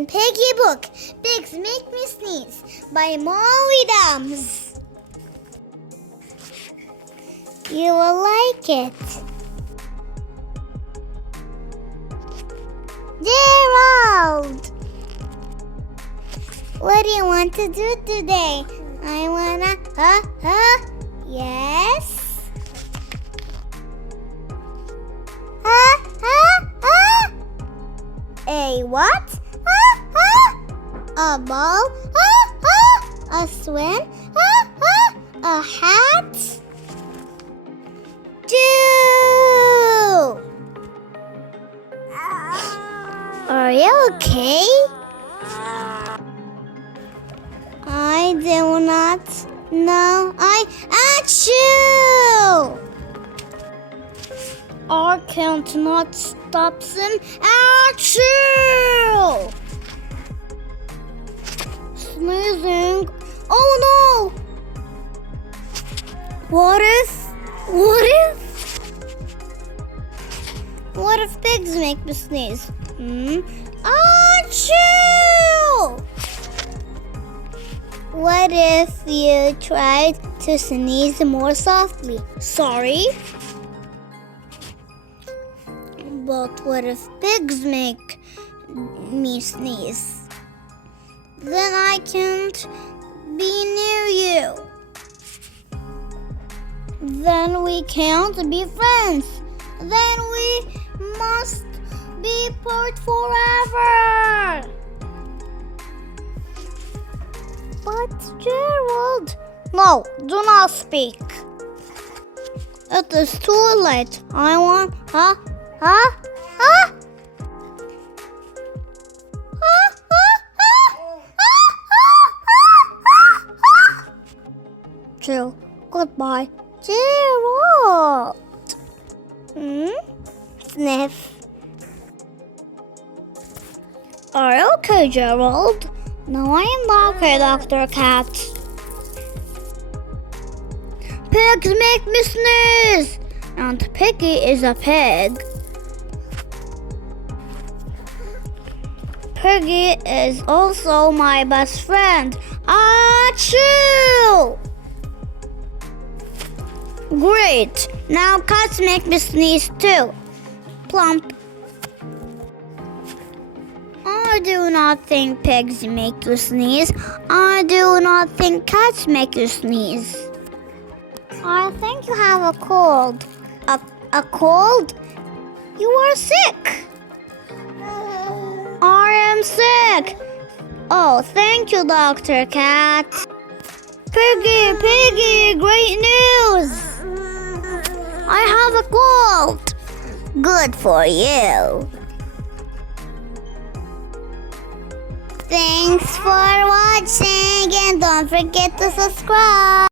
Elephant Piggie book, Pigs Make Me Sneeze by Mo Willems. You will like it. Gerald! What do you want to do today? I wanna, yes? A what? A ball? A swim? A hat? Do! Are you okay? I do not know. Achoo! I can't not stop him. Achoo! Sneezing. Oh no! What if pigs make me sneeze? Achoo! What if you tried to sneeze more softly? Sorry? But what if pigs make me sneeze? Then I can't be near you. Then we can't be friends. Then we must be apart forever. But Gerald... No, do not speak. It is too late. I want... Jill, goodbye. Gerald. Sniff. Are you okay, Gerald? No, I am not okay, Dr. Cat. Pigs make me sneeze! And Piggy is a pig. Piggy is also my best friend. Achoo! Great! Now cats make me sneeze too. Plump. I do not think pigs make you sneeze. I do not think cats make you sneeze. I think you have a cold. A cold? You are sick. I am sick. Oh, thank you, Dr. Cat. Piggy, great news. I have a cold. Good for you. Thanks for watching and don't forget to subscribe.